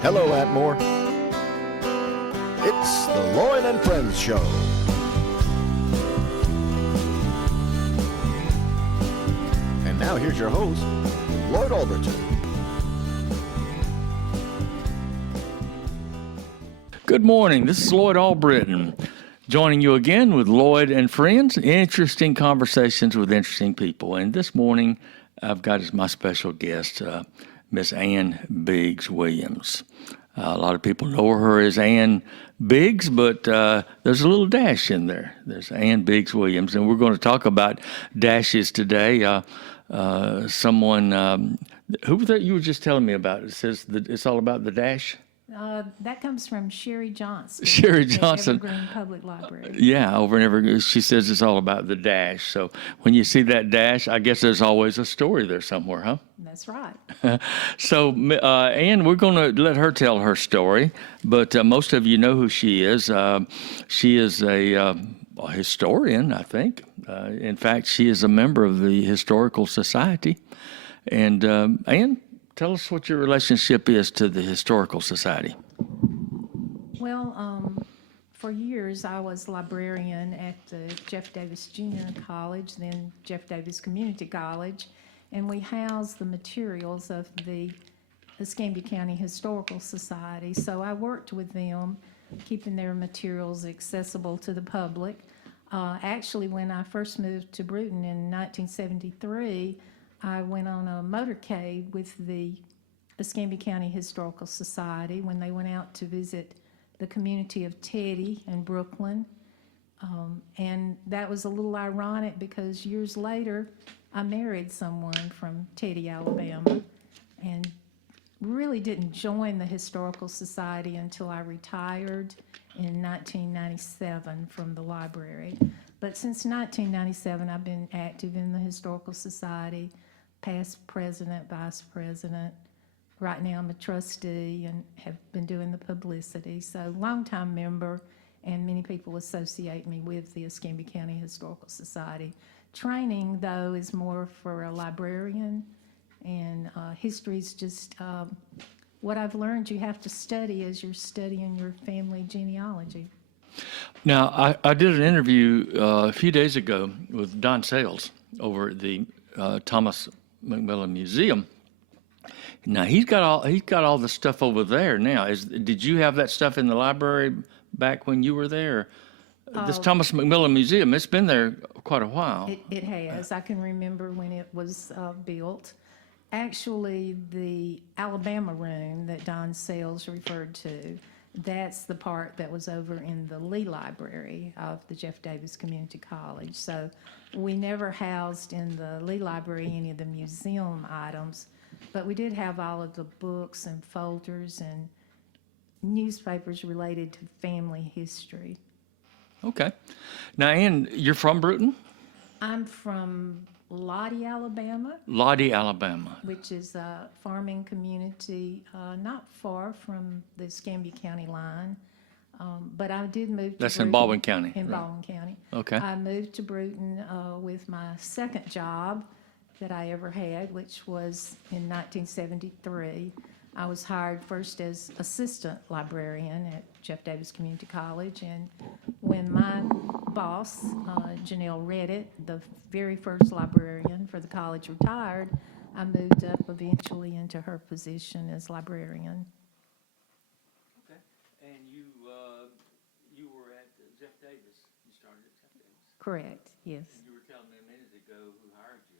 Hello, Atmore. It's the Lloyd and Friends Show. And now here's your host, Lloyd Alberton. Good morning. This is Lloyd Albritton, joining you again with Lloyd and Friends. Interesting conversations with interesting people. And this morning, I've got as my special guest, Miss Ann Biggs Williams. A lot of people know her as Ann Biggs, but there's a little dash in there. There's Ann Biggs Williams, and we're going to talk about dashes today. Who was that you were just telling me about? It says that it's all about the dash. That comes from Sherry Johnson. Sherry at Johnson. Evergreen Public Library. Yeah, over and over. She says it's all about the dash. So when you see that dash, I guess there's always a story there somewhere, huh? That's right. So, Ann, we're going to let her tell her story, but most of you know who she is. She is a historian, I think. In fact, she is a member of the Historical Society. And Ann, tell us what your relationship is to the Historical Society. Well, for years I was librarian at the Jeff Davis Junior College, then Jeff Davis Community College, and we housed the materials of the Escambia County Historical Society. So I worked with them, keeping their materials accessible to the public. Actually, when I first moved to Bruton in 1973, I went on a motorcade with the Escambia County Historical Society when they went out to visit the community of Teddy in Brooklyn. And that was a little ironic because years later, I married someone from Teddy, Alabama, and really didn't join the Historical Society until I retired in 1997 from the library. But since 1997, I've been active in the Historical Society, past president, vice president. Right now I'm a trustee and have been doing the publicity. So longtime member, and many people associate me with the Escambia County Historical Society. Training, though, is more for a librarian, and history is just what I've learned you have to study as you're studying your family genealogy. Now, I did an interview a few days ago with Don Sales over at the Thomas McMillan Museum. Now he's got all the stuff over there now. Did you have that stuff in the library back when you were there? This Thomas McMillan Museum, it's been there quite a while. It has. I can remember when it was built. Actually, the Alabama room that Don Sales referred to, that's the part that was over in the Lee Library of the Jeff Davis Community College. So we never housed in the Lee Library any of the museum items, but we did have all of the books and folders and newspapers related to family history. Okay. Now, Ann, you're from Bruton? I'm from Lottie, Alabama. Lottie, Alabama. Which is a farming community not far from the Escambia County line. But I did move to That's Bruton. in Baldwin County. In right. Baldwin County. Okay. I moved to Bruton with my second job that I ever had, which was in 1973. I was hired first as assistant librarian at Jeff Davis Community College, and when my boss, Janelle Redditt, the very first librarian for the college, retired, I moved up eventually into her position as librarian. Okay. And you were at Jeff Davis. You started at Jeff Davis. Correct, yes. And you were telling me a minute ago who hired you.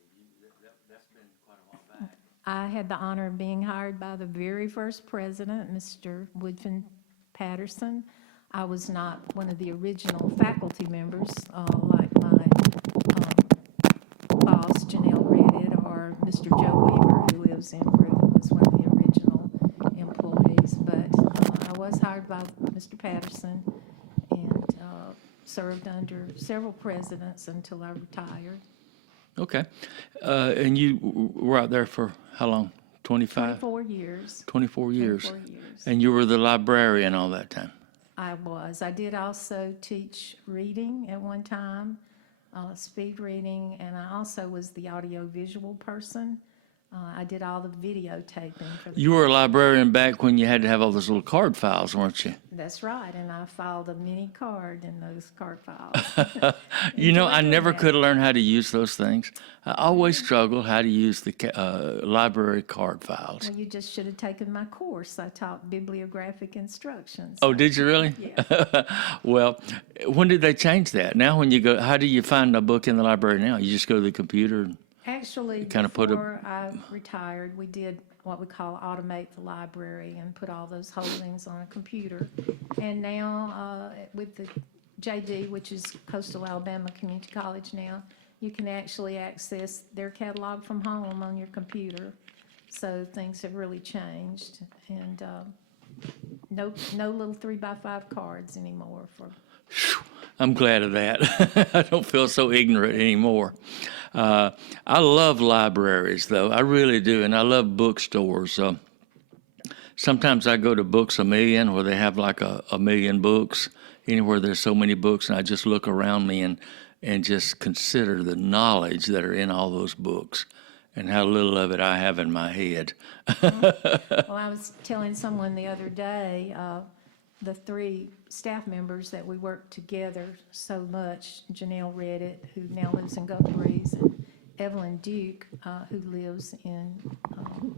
That's been quite a while back. I had the honor of being hired by the very first president, Mr. Woodfin Patterson. I was not one of the original faculty members like my boss, Janelle Redditt, or Mr. Joe Weaver, who lives in Bruton, was one of the original employees. But I was hired by Mr. Patterson and served under several presidents until I retired. Okay. And you were out there for how long? 25? 24 years. 24 years. 24 years. And you were the librarian all that time? I was. I did also teach reading at one time, speed reading, and I also was the audio-visual person I did all the videotaping for the. You were a librarian back when you had to have all those little card files, weren't you? That's right, and I filed a mini card in those card files. You know, I Enjoyed doing never that. could learn how to use those things. I always struggled how to use the library card files. Well, you just should have taken my course. I taught bibliographic instructions. Oh, did you really? Yeah. Well, when did they change that? Now, when you go, how do you find a book in the library now? You just go to the computer. Actually, kinda put a- before I retired, we did what we call automate the library and put all those holdings on a computer. And now, with the JD, which is Coastal Alabama Community College now, you can actually access their catalog from home on your computer. So things have really changed, and no little 3x5 cards anymore for. I'm glad of that. I don't feel so ignorant anymore. I love libraries, though. I really do, and I love bookstores. Sometimes I go to Books A Million, where they have like a million books, anywhere there's so many books, and I just look around me and just consider the knowledge that are in all those books and how little of it I have in my head. Well, I was telling someone the other day, the three staff members that we work together so much, Janelle Reddit, who now lives in Gulf Breeze, and Evelyn Duke, who lives in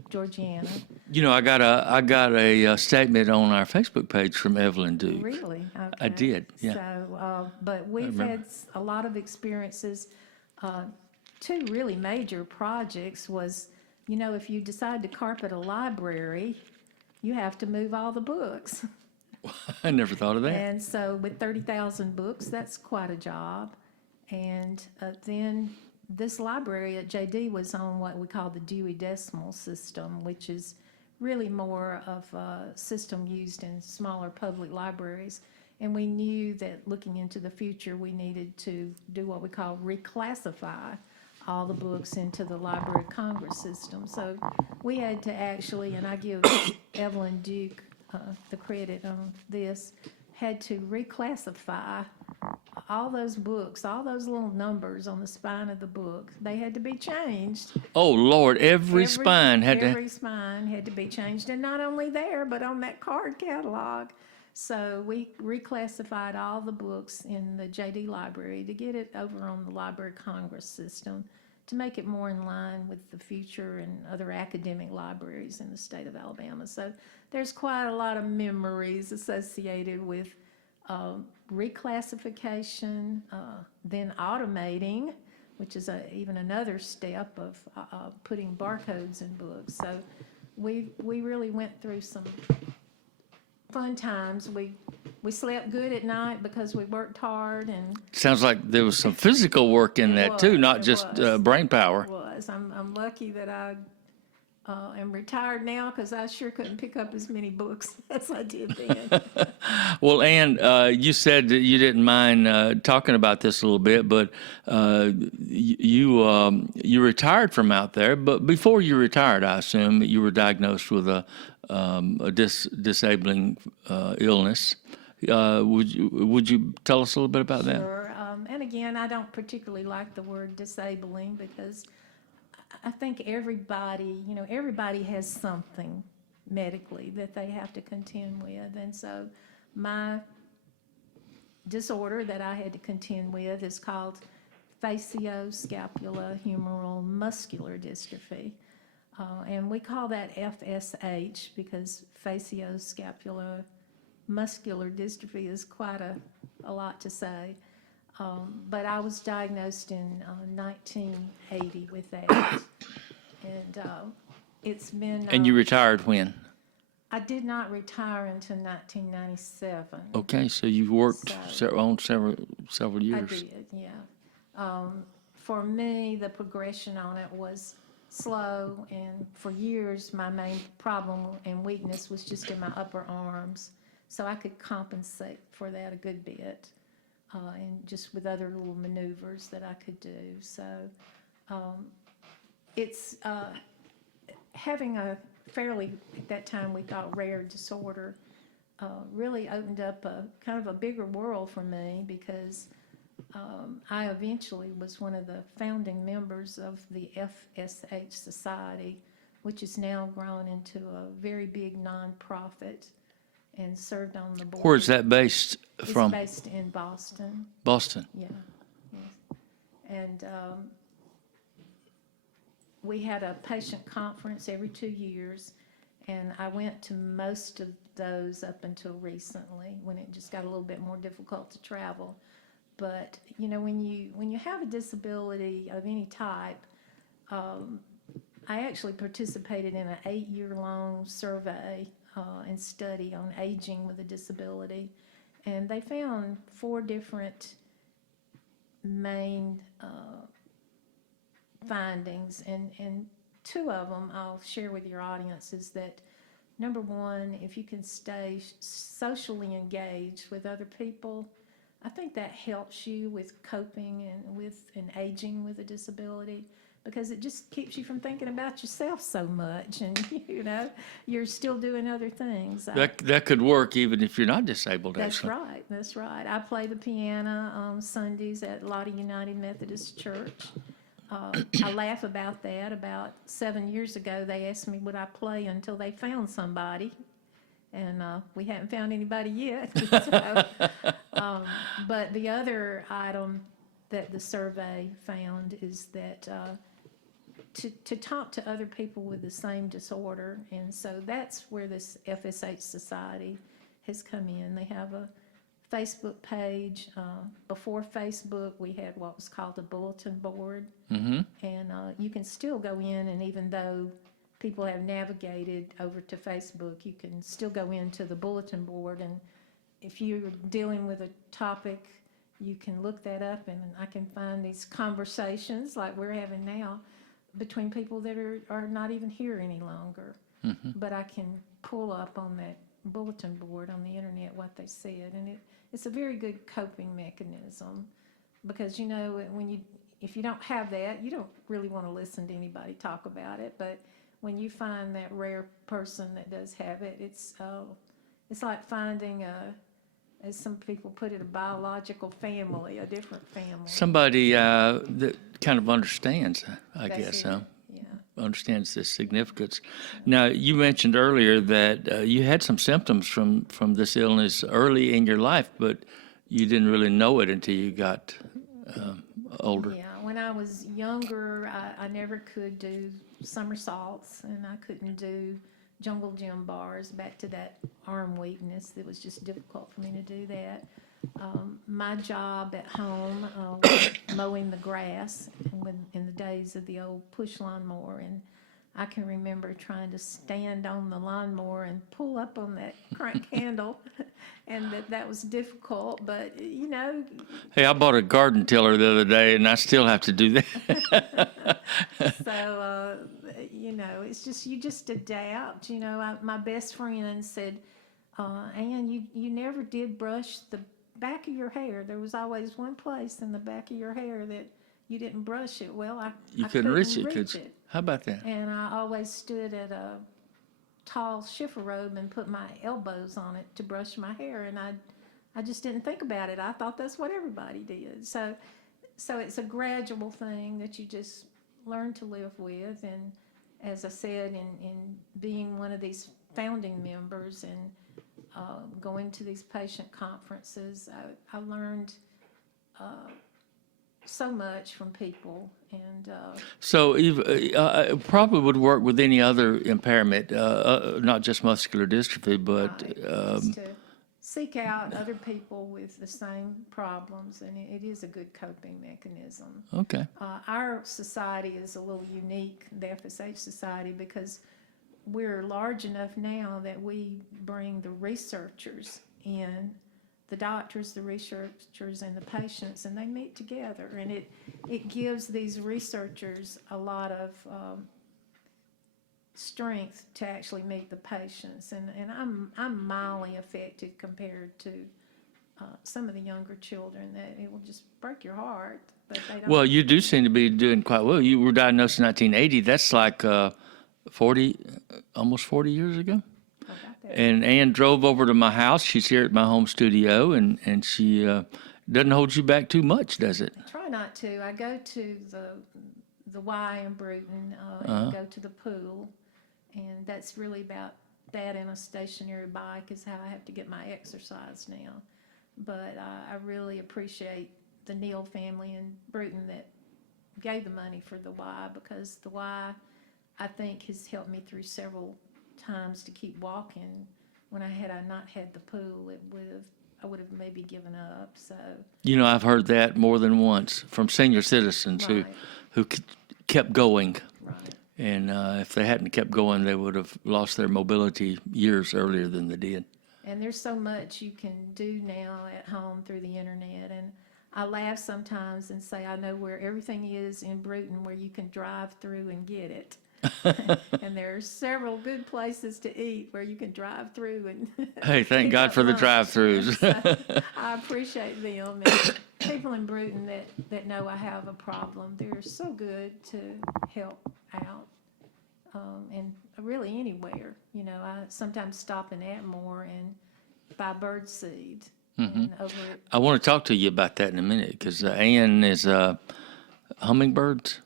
Georgiana. You know, I got a statement on our Facebook page from Evelyn Duke. Really? I Okay. did, yeah. So, but we've remember. had a lot of experiences. Two really major projects was, if you decide to carpet a library, you have to move all the books. I never thought of that. And so with 30,000 books, that's quite a job. And then this library at JD was on what we call the Dewey Decimal System, which is really more of a system used in smaller public libraries. And we knew that looking into the future, we needed to do what we call reclassify all the books into the Library of Congress system. So we had to actually, and I give Evelyn Duke the credit on this, had to reclassify all those books, all those little numbers on the spine of the book. They had to be changed. Oh, Lord, every spine had to. Every spine had to be changed, and not only there, but on that card catalog. So we reclassified all the books in the JD Library to get it over on the Library of Congress system to make it more in line with the future and other academic libraries in the state of Alabama. So there's quite a lot of memories associated with reclassification, then automating, which is even another step of putting barcodes in books. So we really went through some fun times. We slept good at night because we worked hard, and Sounds like there was some physical work in that too, not it just was. brain power. it was. I'm lucky that I am retired now, because I sure couldn't pick up as many books as I did then. Well, Ann, you said that you didn't mind talking about this a little bit, but you retired from out there. But before you retired, I assume that you were diagnosed with a disabling illness. Would you tell us a little bit about that? Sure. And again, I don't particularly like the word disabling, because I think everybody has something medically that they have to contend with. And so my disorder that I had to contend with is called facioscapulohumeral muscular dystrophy. And we call that FSH because facioscapular muscular dystrophy is quite a lot to say. But I was diagnosed in 1980 with that. And it's been... And you retired when? I did not retire until 1997. Okay, so you worked So- on several years. I did, yeah. For me, the progression on it was slow, and for years, my main problem and weakness was just in my upper arms. So I could compensate for that a good bit, and just with other little maneuvers that I could do. So it's having a fairly, at that time we thought, rare disorder really opened up a kind of a bigger world for me, because I eventually was one of the founding members of the FSH Society, which has now grown into a very big nonprofit, and served on the board. Where is that based from? It's based in Boston. Boston. Yeah, yes. And we had a patient conference every 2 years, and I went to most of those up until recently, when it just got a little bit more difficult to travel. But you know, when you have a disability of any type, I actually participated in an 8-year-long survey and study on aging with a disability, and they found 4 different main findings, and 2 of them I'll share with your audience. Is that number 1, if you can stay socially engaged with other people, I think that helps you with coping and aging with a disability, because it just keeps you from thinking about yourself so much, and you know, you're still doing other things. That could work even if you're not disabled. That's actually. right. That's right. I play the piano on Sundays at Lottie United Methodist Church. I laugh about that. About 7 years ago, they asked me would I play until they found somebody, and we haven't found anybody yet. So, but the other item that the survey found is that to talk to other people with the same disorder, and so that's where this FSH Society has come in. They have a Facebook page. Before Facebook, we had what was called a bulletin board, and you can still go in, and even though people have navigated over to Facebook, you can still go into the bulletin board, and if you're dealing with a topic, you can look that up, and I can find these conversations like we're having now between people that are not even here any longer. But I can pull up on that bulletin board on the internet what they said, and it's a very good coping mechanism, because you know, if you don't have that, you don't really want to listen to anybody talk about it. But when you find that rare person that does have it, it's like finding as some people put it, a biological family, a different family. Somebody that kind of understands, I That's guess, it. Yeah. understands the significance. Now, you mentioned earlier that you had some symptoms from this illness early in your life, but you didn't really know it until you got older. Yeah, when I was younger, I never could do somersaults, and I couldn't do jungle gym bars, back to that arm weakness. It was just difficult for me to do that. My job at home was mowing the grass in the days of the old push lawnmower, and I can remember trying to stand on the lawnmower and pull up on that crank handle, and that was difficult, but you know. Hey, I bought a garden tiller the other day, and I still have to do that. So, you know, it's just, you just adapt. You know, my best friend said, Ann, you never did brush the back of your hair. There was always one place in the back of your hair that you didn't brush it. Well, I couldn't reach it. How about that? And I always stood at a tall shiffer robe and put my elbows on it to brush my hair, and I just didn't think about it. I thought that's what everybody did. So it's a gradual thing that you just learn to live with. And as I said, in being one of these founding members and going to these patient conferences, I learned so much from people. And so it probably would work with any other impairment, not just muscular dystrophy, but just to seek out other people with the same problems, and it is a good coping mechanism. Okay. Our society is a little unique, the FSH Society, because we're large enough now that we bring the researchers in, the doctors, the researchers, and the patients, and they meet together, and it gives these researchers a lot of strength to actually meet the patients, and I'm mildly affected compared to some of the younger children that it will just break your heart. But they don't. Well, you do seem to be doing quite well. You were diagnosed in 1980. That's like 40, almost 40 years ago. How about that? And Ann drove over to my house. She's here at my home studio, and she doesn't hold you back too much, does it? Try not to. I go to the Y in Bruton and go to the pool, and that's really about that, and a stationary bike is how I have to get my exercise now. But I really appreciate the Neal family in Bruton that gave the money for the Y, because the Y, I think, has helped me through several times to keep walking. When I not had the pool, I would have maybe given up. So You know, I've heard that more than once from senior citizens Right. who kept going. right. And if they hadn't kept going, they would have lost their mobility years earlier than they did. And there's so much you can do now at home through the internet. And I laugh sometimes and say I know where everything is in Bruton where you can drive through and get it. And there are several good places to eat where you can drive through and Hey, thank pick God up for the lunch. drive-throughs. So I appreciate them. And people in Bruton that know I have a problem, they're so good to help out. And really anywhere, I sometimes stop in Atmore and buy bird seed. And over I want to talk to you about that in a minute, because Ann is hummingbirds.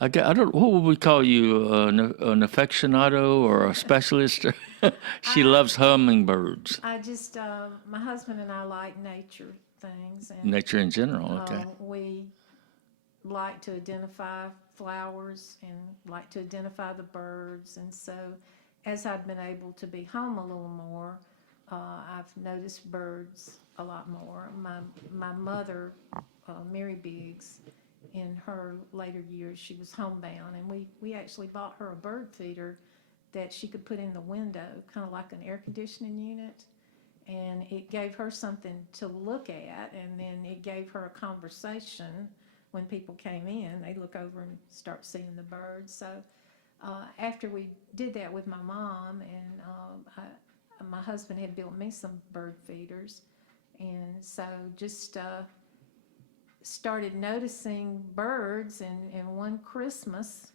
I don't. What would we call you? An aficionado or a specialist? She loves hummingbirds. I just, my husband and I like nature things. And Nature in general. Okay. we like to identify flowers and like to identify the birds. And so as I've been able to be home a little more, I've noticed birds a lot more. My mother, Mary Biggs, in her later years, she was homebound, and we actually bought her a bird feeder that she could put in the window, kind of like an air conditioning unit. And it gave her something to look at, and then it gave her a conversation. When people came in, they'd look over and start seeing the birds. So after we did that with my mom, and my husband had built me some bird feeders, and so just started noticing birds, and one Christmas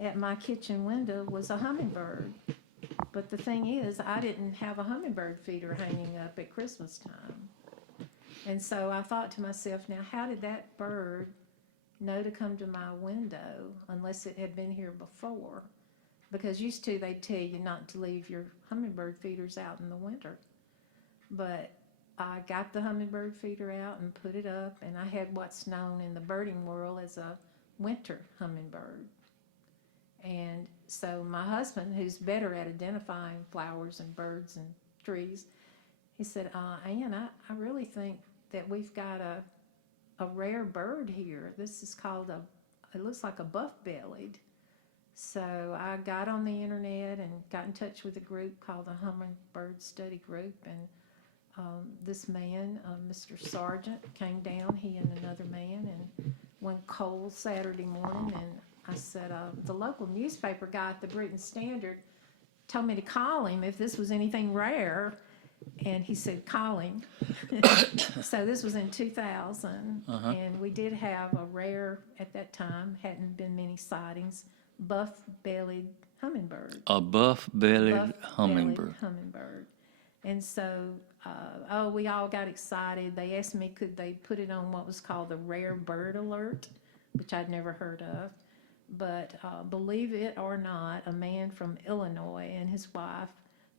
at my kitchen window was a hummingbird. But the thing is, I didn't have a hummingbird feeder hanging up at Christmas time. And so I thought to myself, now how did that bird know to come to my window unless it had been here before? Because used to they'd tell you not to leave your hummingbird feeders out in the winter. But I got the hummingbird feeder out and put it up, and I had what's known in the birding world as a winter hummingbird. And so my husband, who's better at identifying flowers and birds and trees, he said, Ann, I really think that we've got a rare bird here. This is called it looks like a buff-bellied. So I got on the internet and got in touch with a group called the Hummingbird Study Group, and this man, Mr. Sargent, came down, he and another man, and one cold Saturday morning, and I said, the local newspaper guy at the Bruton Standard told me to call him if this was anything rare, and he said, call him. So this was in 2000, and we did have a rare, at that time, hadn't been many sightings, buff-bellied hummingbird. A buff-bellied hummingbird. And so, we all got excited. They asked me could they put it on what was called the Rare Bird Alert, which I'd never heard of. But believe it or not, a man from Illinois and his wife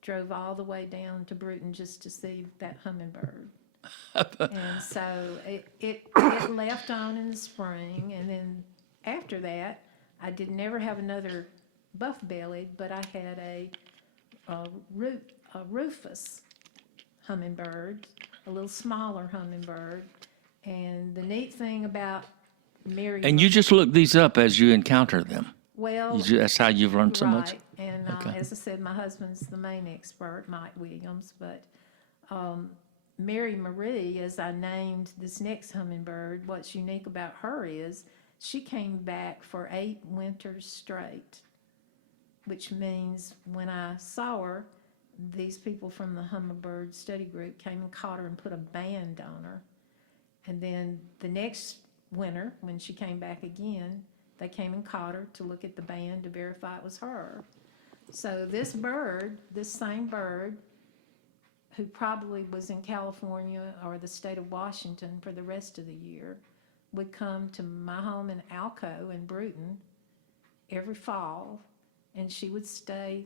drove all the way down to Bruton just to see that hummingbird. And so it left on in the spring, and then after that, I did never have another buff-bellied, but I had a rufous hummingbird, a little smaller hummingbird. And the neat thing about Mary... And you just look these up as you encounter them. Well, That's how you've learned so much? right. And as I said, my husband's the main expert, Mike Williams, but Mary Marie, as I named this next hummingbird, what's unique about her is she came back for 8 winters straight, which means when I saw her, these people from the Hummingbird Study Group came and caught her and put a band on her. And then the next winter, when she came back again, they came and caught her to look at the band to verify it was her. So this bird, this same bird, who probably was in California or the state of Washington for the rest of the year, would come to my home in Alco in Bruton every fall, and she would stay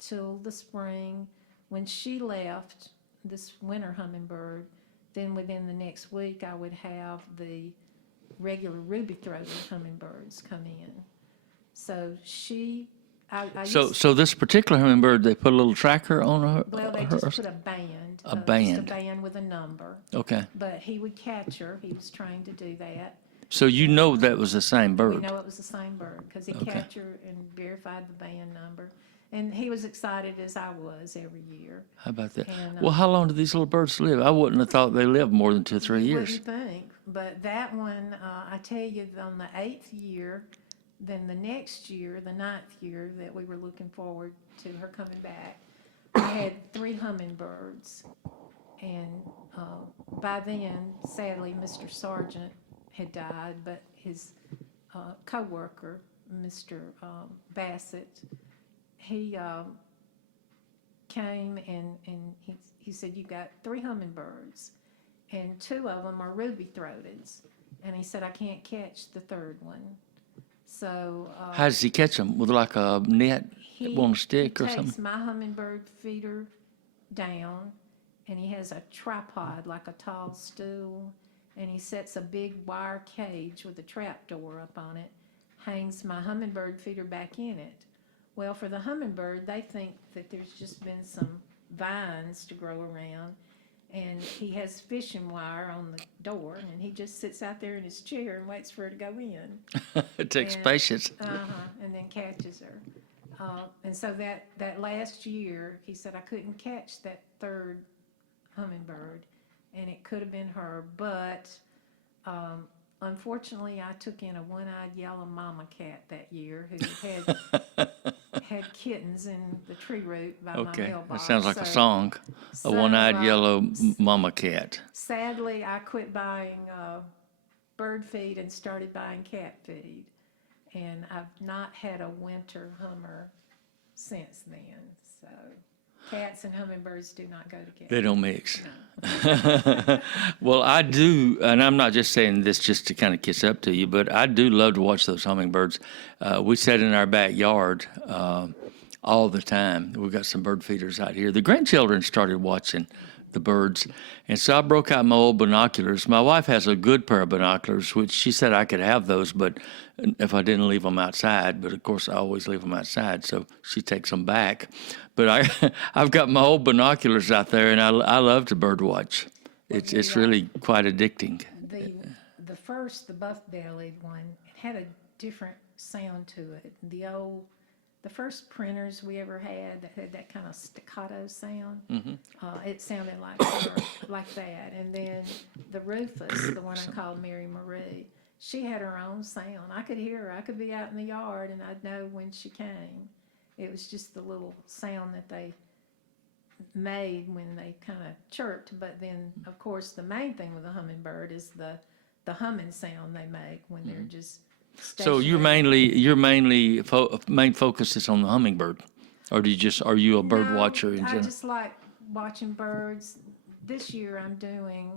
till the spring. When she left, this winter hummingbird, then within the next week I would have the regular ruby-throated hummingbirds come in. So So this particular hummingbird, they put a little tracker on her? well, they just put a band. A Just band. a band with a number. Okay. But he would catch her. He was trained to do that. So you know that was the same We bird? know it was the same bird because he Okay. captured her and verified the band number. And he was excited as I was every year. How about that? And, Well, how long do these little birds live? I wouldn't have thought they lived more than 2 or 3 years. Wouldn't think, but that one, I tell you, on the 8th year, then the next year, the 9th year that we were looking forward to her coming back, we had 3 hummingbirds. And by then, sadly, Mr. Sargent had died, but his co-worker, Mr. Bassett, he came and he said, "You got 3 hummingbirds, and 2 of them are ruby-throateds." And he said, "I can't catch the 3rd one." So How does he catch them? With like a net on a stick or he takes something? my hummingbird feeder down, and he has a tripod like a tall stool, and he sets a big wire cage with a trap door up on it, hangs my hummingbird feeder back in it. Well, for the hummingbird, they think that there's just been some vines to grow around, and he has fishing wire on the door, and he just sits out there in his chair and waits for her to go in. It takes And- patience. And then catches her. And so that last year, he said, I couldn't catch that 3rd hummingbird, and it could have been her, but unfortunately, I took in a one-eyed yellow mama cat that year who had kittens in the tree root by my Okay, mailbox. that sounds like a So- song. A so, one-eyed yellow mama cat. Sadly, I quit buying bird feed and started buying cat feed. And I've not had a winter hummer since then. So cats and hummingbirds do not go together. They don't mix. Well, I do, and I'm not just saying this just to kind of kiss up to you, but I do love to watch those hummingbirds. We sit in our backyard all the time. We've got some bird feeders out here. The grandchildren started watching the birds, and so I broke out my old binoculars. My wife has a good pair of binoculars, which she said I could have those, but if I didn't leave them outside. But of course, I always leave them outside, so she takes them back. But I've got my old binoculars out there, and I love to bird watch. It's really quite addicting. The first, the buff-bellied one, it had a different sound to it. The first printers we ever had that had that kind of staccato sound, it sounded like her, like that. And then the Rufus, the one I called Mary Marie, she had her own sound. I could hear her. I could be out in the yard, and I'd know when she came. It was just the little sound that they made when they kind of chirped. But then, of course, the main thing with a hummingbird is the humming sound they make when they're just So your main focus is on the hummingbird, or are you a bird No, watcher in I general? just like watching birds. This year I'm doing,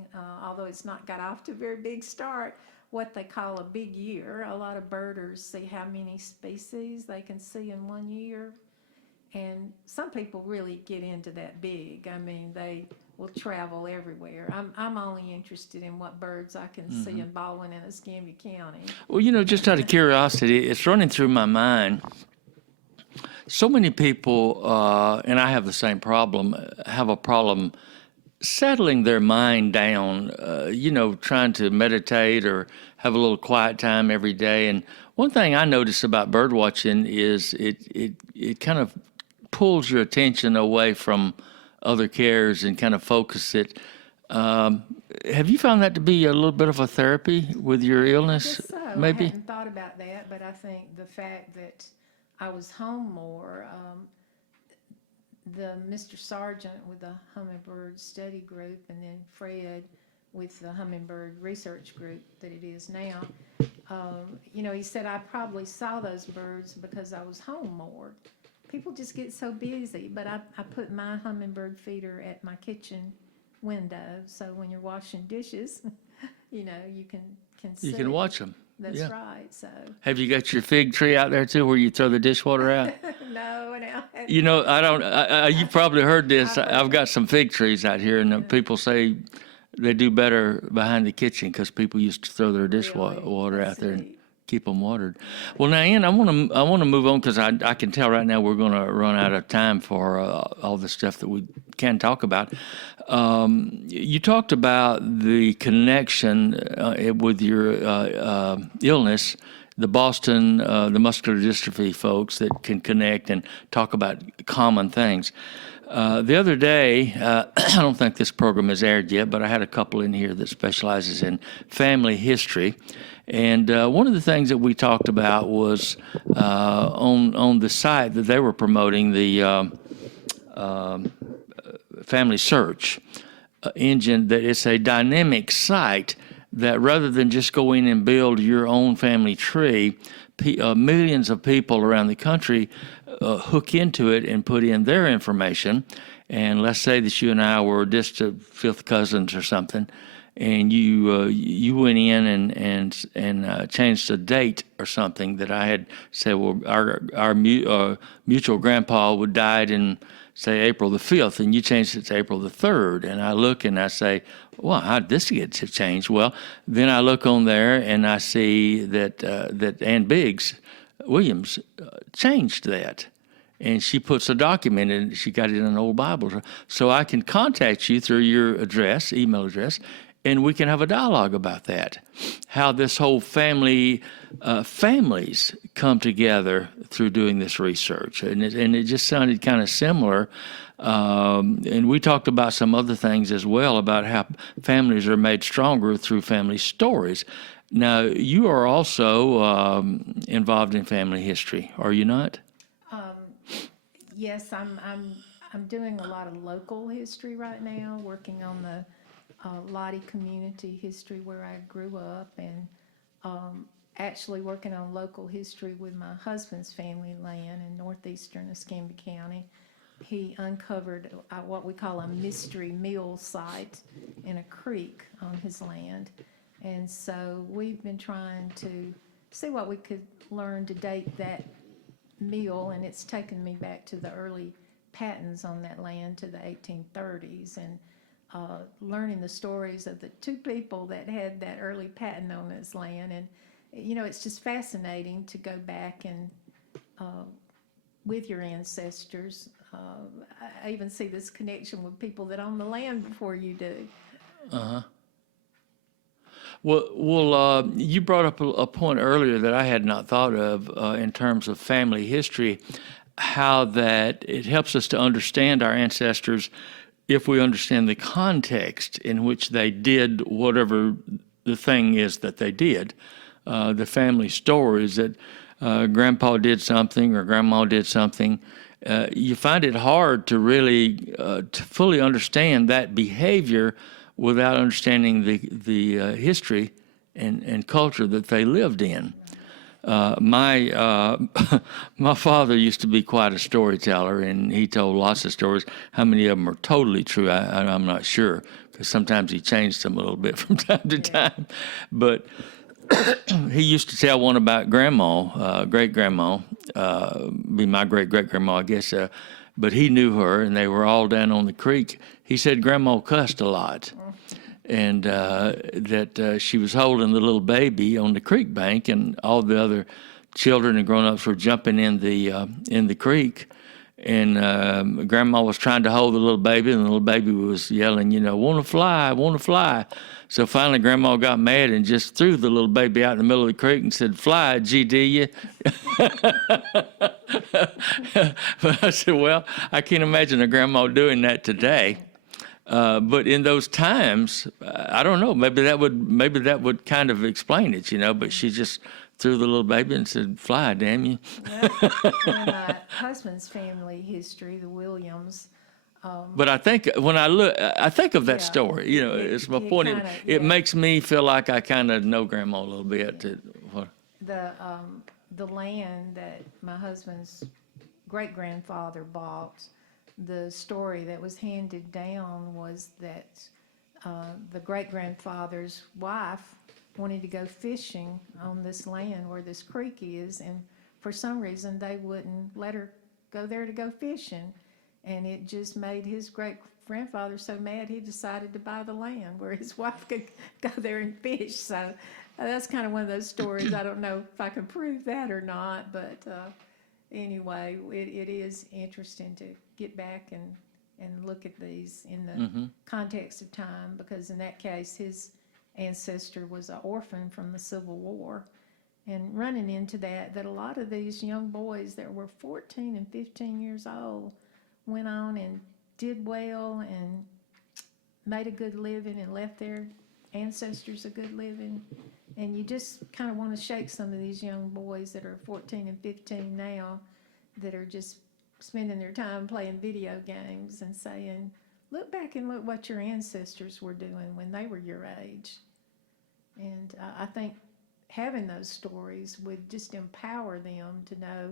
although it's not got off to a very big start, what they call a big year. A lot of birders see how many species they can see in one year. And some people really get into that big. I mean, they will travel everywhere. I'm only interested in what birds I can see in Baldwin and Escambia County. Well, just out of curiosity, it's running through my mind. So many people, and I have the same problem, have a problem settling their mind down, trying to meditate or have a little quiet time every day. And one thing I notice about bird watching is it kind of pulls your attention away from other cares and kind of focus it. Have you found that to be a little bit of a therapy with your illness? Guess so. Maybe? I hadn't thought about that, but I think the fact that I was home more, the Mr. Sargent with the Hummingbird Study Group, and then Fred with the Hummingbird Research Group that it is now, he said I probably saw those birds because I was home more. people just get so busy, but I put my hummingbird feeder at my kitchen window, so when you're washing dishes, you know, you can see. You can watch them. That's Yeah. right, so. Have you got your fig tree out there too, where you throw the dishwater out? No, no. You know, I don't. You probably heard this. I've got some fig trees out here, and people say they do better behind the kitchen because people used to throw their dishwater Really? out there and Neat. keep them watered. Well, now, Ann, I want to move on because I can tell right now we're going to run out of time for all the stuff that we can talk about. You talked about the connection with your illness, the Boston, the muscular dystrophy folks that can connect and talk about common things. The other day, I don't think this program has aired yet, but I had a couple in here that specializes in family history. And one of the things that we talked about was on the site that they were promoting, the Family Search engine, that it's a dynamic site that rather than just go in and build your own family tree, millions of people around the country hook into it and put in their information. And let's say that you and I were distant fifth cousins or something, and you went in and changed the date or something that I had said, well, our mutual grandpa would died in, say, April the 5th, and you changed it to April the 3rd. And I look and I say, well, how did this get to change? Well, then I look on there and I see that Ann Biggs Williams changed that. And she puts a document in, she got it in an old Bible. So I can contact you through your address, email address, and we can have a dialogue about that. How this whole families come together through doing this research. And it just sounded kind of similar. And we talked about some other things as well, about how families are made stronger through family stories. Now, you are also involved in family history, are you not? Yes, I'm doing a lot of local history right now, working on the Lottie community history where I grew up, and actually working on local history with my husband's family land in northeastern Escambia County. He uncovered what we call a mystery mill site in a creek on his land. And so we've been trying to see what we could learn to date that mill, and it's taken me back to the early patents on that land to the 1830s, and learning the stories of the two people that had that early patent on this land. And, you know, it's just fascinating to go back and with your ancestors. I even see this connection with people that own the land before you do. Uh-huh. Well, you brought up a point earlier that I had not thought of in terms of family history, how that it helps us to understand our ancestors if we understand the context in which they did whatever the thing is that they did. The family stories that grandpa did something or grandma did something. You find it hard to really to fully understand that behavior without understanding the history and culture that they lived in. My father used to be quite a storyteller, and he told lots of stories. How many of them are totally true, I'm not sure, because sometimes he changed them a little bit from time to time. But he used to tell one about grandma, great-grandma, be my great-great-grandma, I guess, but he knew her, and they were all down on the creek. He said grandma cussed a lot, and that she was holding the little baby on the creek bank, and all the other children and grown-ups were jumping in the creek, and grandma was trying to hold the little baby, and the little baby was yelling, you know, want to fly, want to fly. So finally grandma got mad and just threw the little baby out in the middle of the creek and said, fly, GD you. But I said, well, I can't imagine a grandma doing that today. But in those times, I don't know, maybe that would kind of explain it, you know, but she just threw the little baby and said, fly, damn you. Well, in my husband's family history, the Williams. But I think when I think of that Yeah. story, you know, it's my point. Kinda, It yeah. makes me feel like I kind of know grandma a little bit. The land that my husband's great-grandfather bought. The story that was handed down was that the great-grandfather's wife wanted to go fishing on this land where this creek is, and for some reason they wouldn't let her go there to go fishing. And it just made his great-grandfather so mad he decided to buy the land where his wife could go there and fish. So that's kind of one of those stories. I don't know if I can prove that or not, but anyway, it is interesting to get back and look at these in the context of time, because in that case, his ancestor was an orphan from the Civil War. And running into that a lot of these young boys that were 14 and 15 years old went on and did well and made a good living and left their ancestors a good living. And you just kind of want to shake some of these young boys that are 14 and 15 now that are just spending their time playing video games and saying, look back and look what your ancestors were doing when they were your age. And I think having those stories would just empower them to know,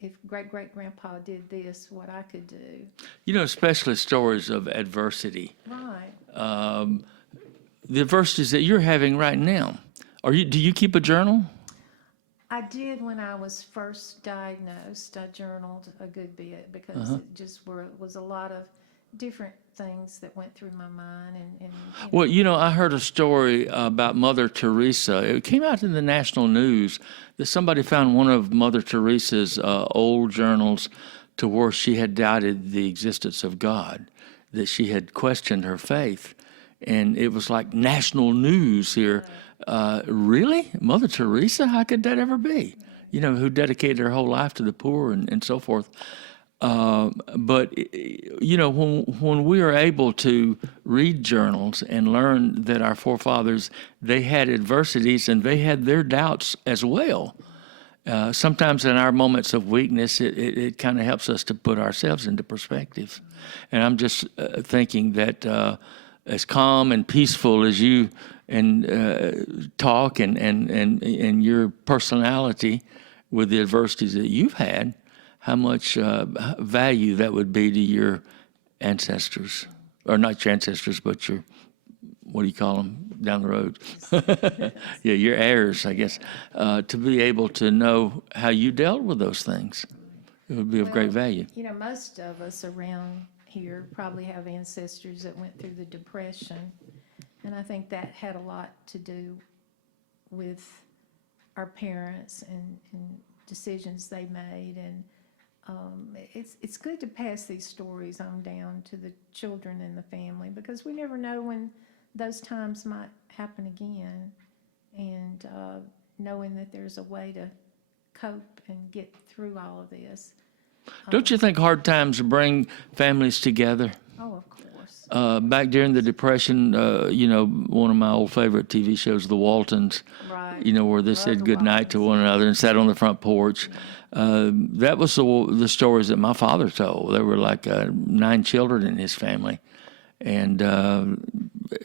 if great-great-grandpa did this, what I could do. You know, especially stories of adversity. Right. The adversities that you're having right now. Do you keep a journal? I did when I was first diagnosed. I journaled a good bit because it just was a lot of different things that went through my mind. Well, you know, I heard a story about Mother Teresa. It came out in the national news that somebody found one of Mother Teresa's old journals to where she had doubted the existence of God, that she had questioned her faith. And it was like national news here. Really? Mother Teresa? How could that ever be? You know, who dedicated her whole life to the poor and so forth. But, you know, when we are able to read journals and learn that our forefathers, they had adversities and they had their doubts as well. Sometimes in our moments of weakness, it kind of helps us to put ourselves into perspective. And I'm just thinking that as calm and peaceful as you and talk and your personality with the adversities that you've had, how much value that would be to your ancestors, or not your ancestors, but your, what do you call them down the road? Yeah, your heirs, I guess, to be able to know how you dealt with those things. It would be of great value. You know, most of us around here probably have ancestors that went through the Depression, and I think that had a lot to do with our parents and decisions they made. And it's good to pass these stories on down to the children in the family, because we never know when those times might happen again. And knowing that there's a way to cope and get through all of this. Don't you think hard times bring families together? Oh, of course. Back during the Depression, you know, one of my old favorite TV shows, The Waltons, Right. you know, where they Love said The good night to Waltons. one another and sat on the front porch. That was the stories that my father told. There were like 9 children in his family. And,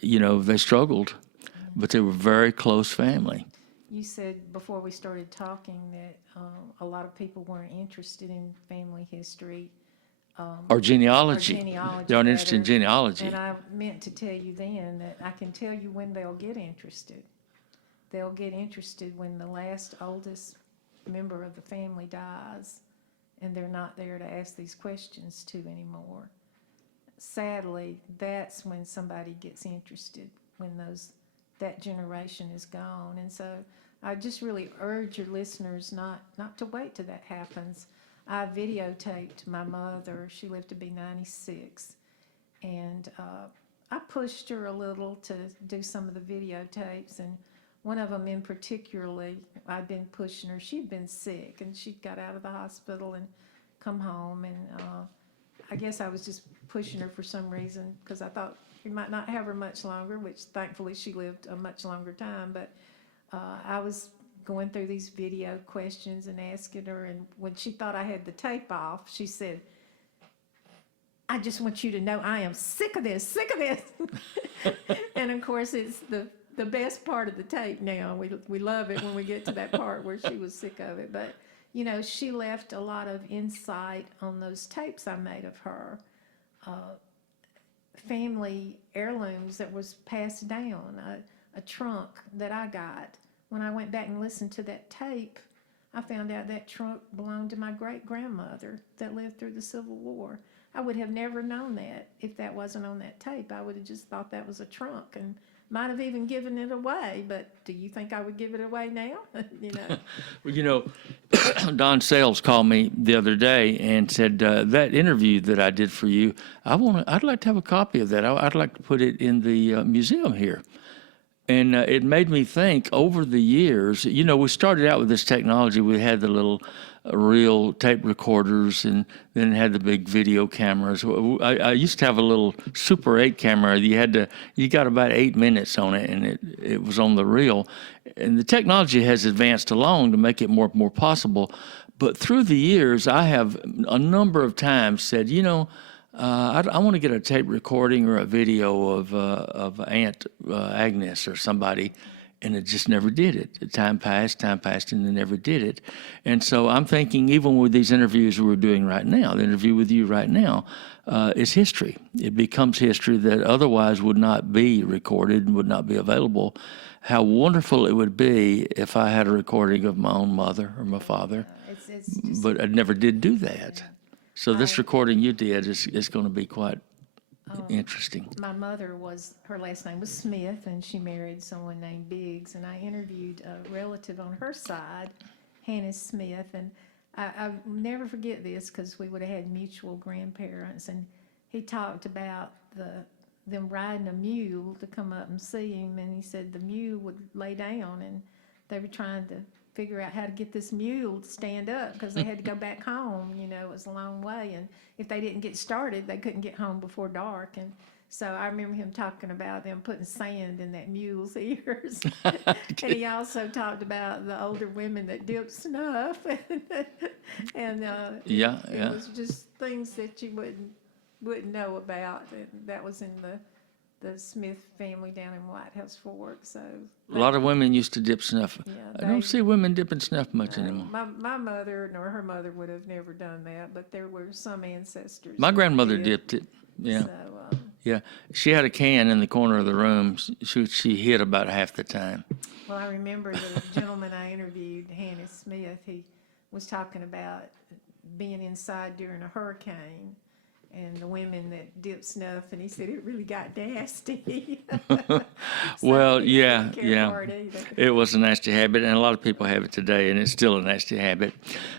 you know, they struggled, but they were a very close family. You said before we started talking that a lot of people weren't interested in family history. Or genealogy. Genealogy, They aren't interested in rather. genealogy. And I meant to tell you then that I can tell you when they'll get interested. They'll get interested when the last oldest member of the family dies and they're not there to ask these questions to anymore. Sadly, that's when somebody gets interested, when that generation is gone. And so I just really urge your listeners not to wait till that happens. I videotaped my mother. She lived to be 96. And I pushed her a little to do some of the videotapes. And one of them in particularly, I'd been pushing her. She'd been sick, and she got out of the hospital and come home. And I guess I was just pushing her for some reason, because I thought we might not have her much longer, which thankfully she lived a much longer time. But I was going through these video questions and asking her, and when she thought I had the tape off, she said, "I just want you to know I am sick of this, sick of this." And of course, it's the best part of the tape now. We love it when we get to that part where she was sick of it. But you know, she left a lot of insight on those tapes I made of her. Family heirlooms that was passed down, a trunk that I got. When I went back and listened to that tape, I found out that trunk belonged to my great-grandmother that lived through the Civil War. I would have never known that if that wasn't on that tape. I would have just thought that was a trunk and might have even given it away. But do you think I would give it away now? You know. Well, you know, Don Sales called me the other day and said that interview that I did for you, I'd like to have a copy of that. I'd like to put it in the museum here. And it made me think over the years, you know, we started out with this technology. We had the little reel tape recorders and then had the big video cameras. I used to have a little Super 8 camera. You got about 8 minutes on it, and it was on the reel. And the technology has advanced along to make it more possible. But through the years, I have a number of times said, you know, I want to get a tape recording or a video of Aunt Agnes or somebody, and it just never did it. Time passed, and they never did it. And so I'm thinking, even with these interviews we're doing right now, the interview with you right now, is history. It becomes history that otherwise would not be recorded and would not be available. How wonderful it would be if I had a recording of my own mother or my father, but I never did do that. So this recording you did is going to be quite interesting. My mother her last name was Smith, and she married someone named Biggs, and I interviewed a relative on her side, Hannah Smith, and I'll never forget this because we would have had mutual grandparents, and he talked about them riding a mule to come up and see him, and he said the mule would lay down, and they were trying to figure out how to get this mule to stand up because they had to go back home. You know, it was a long way, and if they didn't get started, they couldn't get home before dark. And so I remember him talking about them putting sand in that mule's ears. And he also talked about the older women that dipped snuff, and it was just things that you wouldn't know about. And that was in the Smith family down in White House Fork. So a lot of women used to dip snuff. Yeah, I don't see women dipping snuff much anymore. My mother nor her mother would have never done that, but there were some ancestors. My grandmother dipped it. Yeah. So, yeah. She had a can in the corner of the room. She hid about half the time. well, I remember the gentleman I interviewed, Hannah Smith, he was talking about being inside during a hurricane and the women that dip snuff, and he said it really got nasty. Well, he yeah, didn't care yeah. for it either. It was a nasty habit, and a lot of people have it today, and it's still a nasty habit.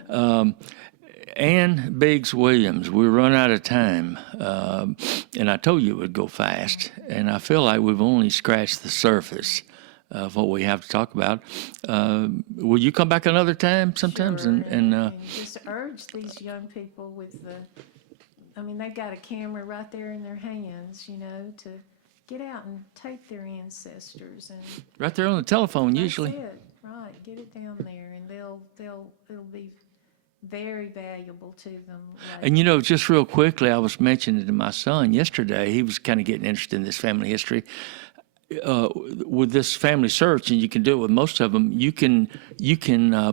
Ann Biggs Williams, we run out of time, and I told you it would go fast, and I feel like we've only scratched the surface of what we have to talk about. Will you come back another time sometimes? Sure, And just urge these young people they've got a camera right there in their hands, you know, to get out and tape their ancestors and right there on the telephone, usually. that's it, right? Get it down there, and it'll be very valuable to them later. And you know, just real quickly, I was mentioning to my son yesterday. He was kind of getting interested in this family history. With this family search, and you can do it with most of them. You can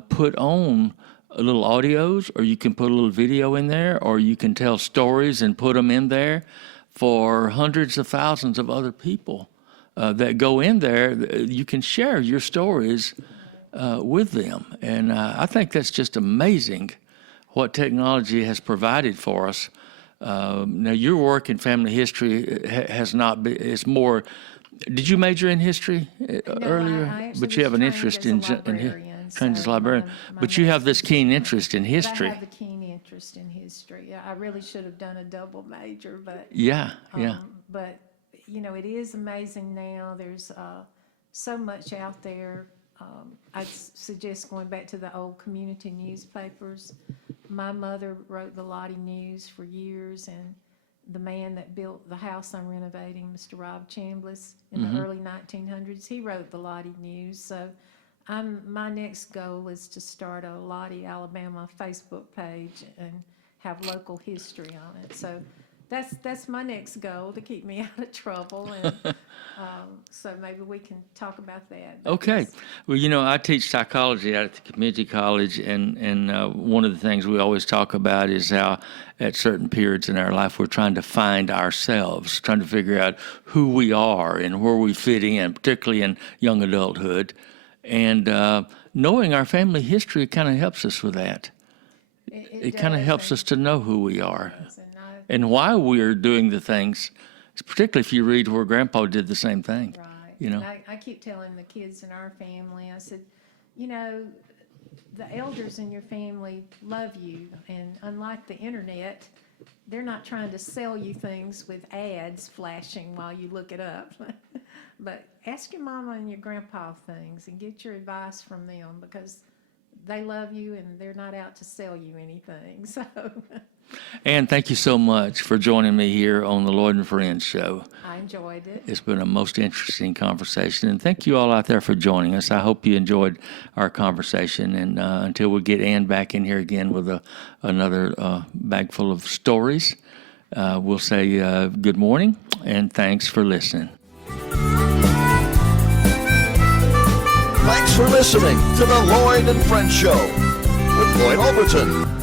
put on little audios, or you can put a little video in there, or you can tell stories and put them in there for hundreds of thousands of other people that go in there. You can share your stories with them, and I think that's just amazing what technology has provided for us. Now, your work in family history has not been, it's more. Did you major in history earlier? I But you have an interest in trained as a librarian. But you have this keen interest in history. I have a keen interest in history. I really should have done a double major, but Yeah. but you know, it is amazing now. There's so much out there. I'd suggest going back to the old community newspapers. My mother wrote the Lottie News for years, and the man that built the house I'm renovating, Mr. Rob Chambliss, in the early 1900s, he wrote the Lottie News. So my next goal is to start a Lottie, Alabama Facebook page and have local history on it. So that's my next goal, to keep me out of trouble, and so maybe we can talk about that. Okay. Well, I teach psychology out at the community college, and one of the things we always talk about is how at certain periods in our life we're trying to find ourselves, trying to figure out who we are and where we fit in, particularly in young adulthood. And knowing our family history kind of helps us with that. It kind of helps us to know who we are and why we're doing the things, particularly if you read where Grandpa did the same thing. Right. You know. And I keep telling the kids in our family, I said, the elders in your family love you, and unlike the internet, they're not trying to sell you things with ads flashing while you look it up. But ask your mama and your grandpa things and get your advice from them, because they love you and they're not out to sell you anything. So. And thank you so much for joining me here on the Lloyd and Friends show. I enjoyed it. It's been a most interesting conversation, and thank you all out there for joining us. I hope you enjoyed our conversation, and until we get Ann back in here again with another bag full of stories, we'll say good morning and thanks for listening. Thanks for listening to the Lloyd and Friends Show with Lloyd Alberton.